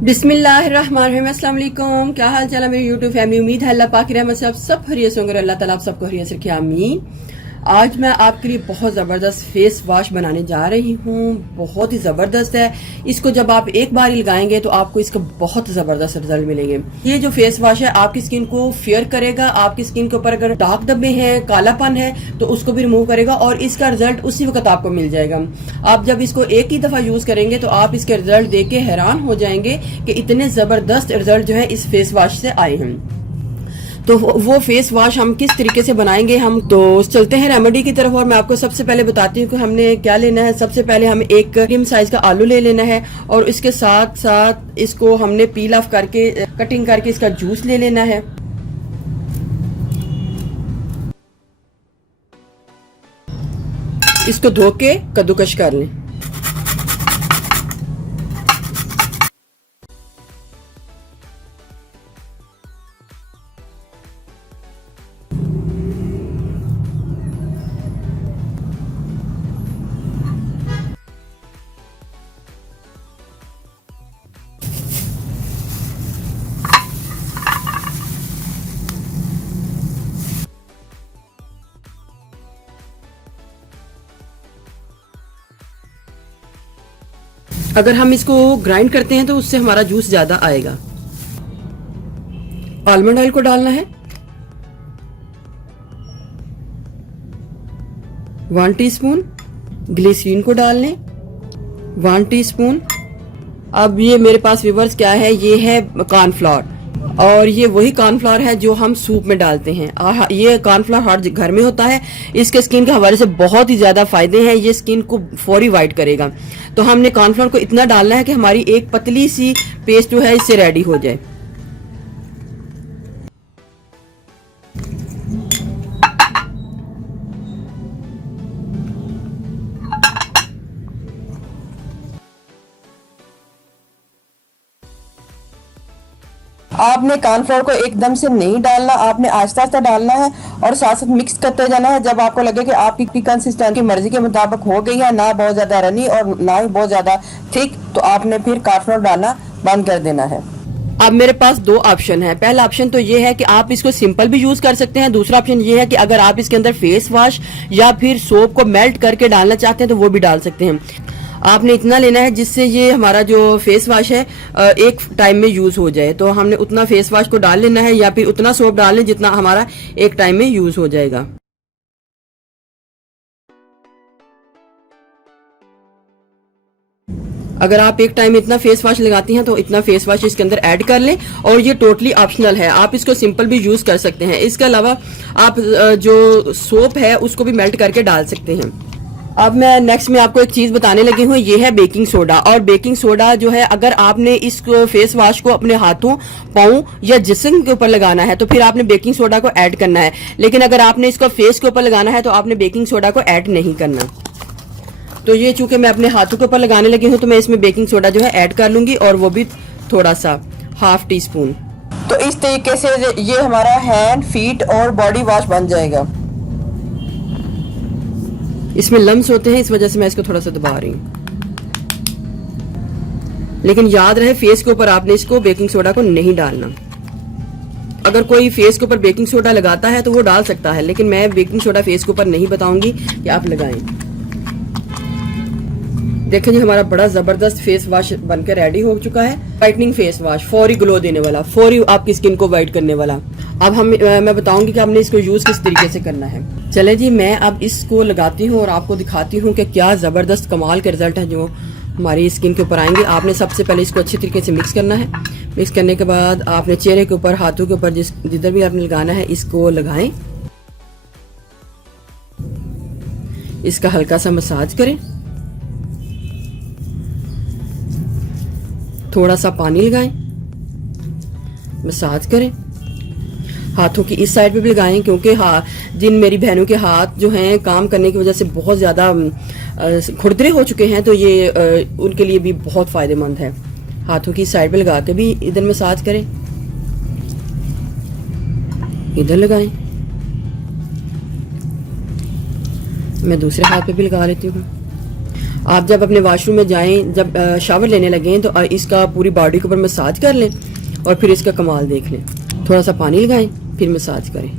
बिस्मिल्लाहिर्रहमानिर्रहीम। अस्सलाम वालेकुम। क्या हाल चाल है मेरी यूट्यूब फैमिली। उम्मीद है अल्लाह पाक की रहमत से आप सब खैरियत से होंगे। अल्लाह ताला आप सबको खैरियत से रखे, आमीन। आज मैं आपके लिए बहुत ज़बरदस्त फेस वॉश बनाने जा रही हूँ। बहुत ही ज़बरदस्त है। इसको जब आप एक बार ही लगाएंगे तो आपको इसका बहुत ज़बरदस्त रिजल्ट मिलेंगे। ये जो फेस वॉश है आपकी स्किन को फेयर करेगा। आपकी स्किन के ऊपर अगर डार्क धब्बे हैं, कालापन है तो उसको भी रिमूव करेगा और इसका रिजल्ट उसी वक्त आपको मिल जाएगा। आप जब इसको एक ही दफ़ा यूज़ करेंगे तो आप इसके रिजल्ट देख के हैरान हो जाएंगे कि इतने ज़बरदस्त रिजल्ट जो है इस फेस वॉश से आए हैं। तो वो फेस वॉश हम किस तरीके से बनाएंगे, हम तो चलते हैं रेमेडी की तरफ। और मैं आपको सबसे पहले बताती हूँ कि हमने क्या लेना है। सबसे पहले हमें एक मीडियम साइज का आलू ले लेना है और इसके साथ साथ इसको हमने पील ऑफ करके कटिंग करके इसका जूस ले लेना है। इसको धो के कद्दूकश कर लें। अगर हम इसको ग्राइंड करते हैं तो उससे हमारा जूस ज्यादा आएगा। आलमंड ऑयल को डालना है 1 टीस्पून। ग्लिसरीन को डाल लें 1 टीस्पून। अब ये मेरे पास व्यूअर्स क्या है, ये है कॉर्नफ्लोर और ये वही कॉर्नफ्लोर है जो हम सूप में डालते हैं। ये कॉर्नफ्लोर हर घर में होता है। इसके स्किन के हवाले से बहुत ही ज्यादा फायदे हैं। ये स्किन को फौरी वाइट करेगा। तो हमने कॉर्नफ्लोर को इतना डालना है कि हमारी एक पतली सी पेस्ट जो है इससे रेडी हो जाए। आपने कॉर्नफ्लोर को एकदम से नहीं डालना, आपने आहिस्ता आहिस्ता डालना है और साथ साथ मिक्स करते जाना है। जब आपको लगे कि आपकी कंसिस्टेंसी की मर्जी के मुताबिक हो गई है, ना बहुत ज्यादा रनी और ना ही बहुत ज्यादा थिक, तो आपने फिर कॉर्नफ्लोर डालना बंद कर देना है। अब मेरे पास दो ऑप्शन है। पहला ऑप्शन तो ये है कि आप इसको सिंपल भी यूज कर सकते हैं। दूसरा ऑप्शन ये है कि अगर आप इसके अंदर फेस वॉश या फिर सोप को मेल्ट करके डालना चाहते हैं तो वो भी डाल सकते हैं। आपने इतना लेना है जिससे ये हमारा जो फेस वॉश है एक टाइम में यूज हो जाए। तो हमने उतना फेस वॉश को डाल लेना है या फिर उतना सोप डाल लें जितना हमारा एक टाइम में यूज हो जाएगा। अगर आप एक टाइम में इतना फेस वॉश लगाती हैं तो इतना फेस वॉश इसके अंदर ऐड कर लें और ये टोटली ऑप्शनल है। आप इसको सिंपल भी यूज कर सकते हैं। इसके अलावा आप जो सोप है उसको भी मेल्ट करके डाल सकते हैं। अब मैं नेक्स्ट में आपको एक चीज बताने लगी हूँ, ये है बेकिंग सोडा। और बेकिंग सोडा जो है, अगर आपने इस फेस वॉश को अपने हाथों, पाँव या जिस्म के ऊपर लगाना है तो फिर आपने बेकिंग सोडा को ऐड करना है। लेकिन अगर आपने इसको फेस के ऊपर लगाना है तो आपने बेकिंग सोडा को ऐड नहीं करना। तो ये चूंकि मैं अपने हाथों के ऊपर लगाने लगी हूँ तो मैं इसमें बेकिंग सोडा जो है ऐड कर लूंगी और वो भी थोड़ा सा 1/2 टीस्पून। तो इस तरीके से ये हमारा हैंड, फीट और बॉडी वॉश बन जाएगा। इसमें लम्स होते हैं, इस वजह से मैं इसको थोड़ा सा दबा रही हूँ। लेकिन याद रहे फेस के ऊपर आपने इसको बेकिंग सोडा को नहीं डालना। अगर कोई फेस के ऊपर बेकिंग सोडा लगाता है तो वो डाल सकता है, लेकिन मैं बेकिंग सोडा फेस के ऊपर नहीं बताऊंगी कि आप लगाएं। देखें जी, हमारा बड़ा जबरदस्त फेस वॉश बनकर रेडी हो चुका है। वाइटनिंग फेस वॉश, फौरी ग्लो देने वाला, फौरी आपकी स्किन को वाइट करने वाला। अब मैं बताऊंगी कि हमने इसको यूज किस तरीके से करना है। चले जी, मैं अब इसको लगाती हूँ और आपको दिखाती हूँ कि क्या जबरदस्त कमाल के रिजल्ट है जो हमारी स्किन के ऊपर आएंगे। आपने सबसे पहले इसको अच्छी तरीके से मिक्स करना है। मिक्स करने के बाद आपने चेहरे के ऊपर, हाथों के ऊपर, जिधर भी आपने लगाना है इसको लगाएं। इसका हल्का सा मसाज करें। थोड़ा सा पानी लगाएं, मसाज करें। हाथों की इस साइड पे भी लगाएं क्योंकि जिन मेरी बहनों के हाथ जो हैं काम करने की वजह से बहुत ज़्यादा खुरदरे हो चुके हैं तो ये उनके लिए भी बहुत फ़ायदेमंद है। हाथों की साइड पे लगा के भी इधर मसाज करें, इधर लगाएं। मैं दूसरे हाथ पे भी लगा लेती हूँ। आप जब अपने वॉशरूम में जाएं, जब शावर लेने लगें तो इसका पूरी बॉडी के ऊपर मसाज कर लें और फिर इसका कमाल देख लें। थोड़ा सा पानी लगाएं, फिर मसाज करें।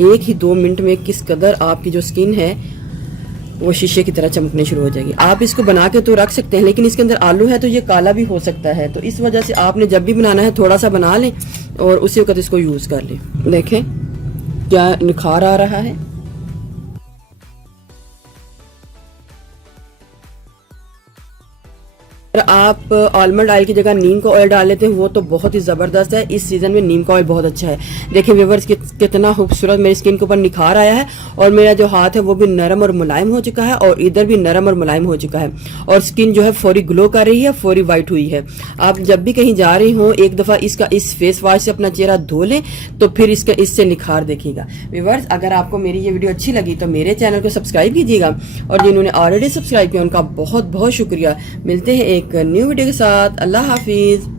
1 ही 2 मिनट में किस कदर आपकी जो स्किन है वो शीशे की तरह चमकने शुरू हो जाएगी। आप इसको बना के तो रख सकते हैं, लेकिन इसके अंदर आलू है तो ये काला भी हो सकता है, तो इस वजह से आपने जब भी बनाना है थोड़ा सा बना लें और उसी वक्त इसको यूज कर लें। देखें क्या निखार आ रहा है। अगर आप आलमंड ऑयल की जगह नीम का ऑयल डाल लेते हैं वो तो बहुत ही जबरदस्त है। इस सीजन में नीम का ऑयल बहुत अच्छा है। देखिए व्यूअर्स कितना खूबसूरत मेरी स्किन के ऊपर निखार आया है और मेरा जो हाथ है वो भी नरम और मुलायम हो चुका है और इधर भी नरम और मुलायम हो चुका है और स्किन जो है फौरी ग्लो कर रही है, फौरी वाइट हुई है। आप जब भी कहीं जा रही हो एक दफा इस फेस वॉश से अपना चेहरा धो लें तो फिर इससे निखार देखिएगा। व्यूअर्स अगर आपको मेरी ये वीडियो अच्छी लगी तो मेरे चैनल को सब्सक्राइब कीजिएगा और जिन्होंने ऑलरेडी सब्सक्राइब किया उनका बहुत बहुत शुक्रिया। मिलते हैं एक न्यू वीडियो के साथ। अल्लाह हाफिज।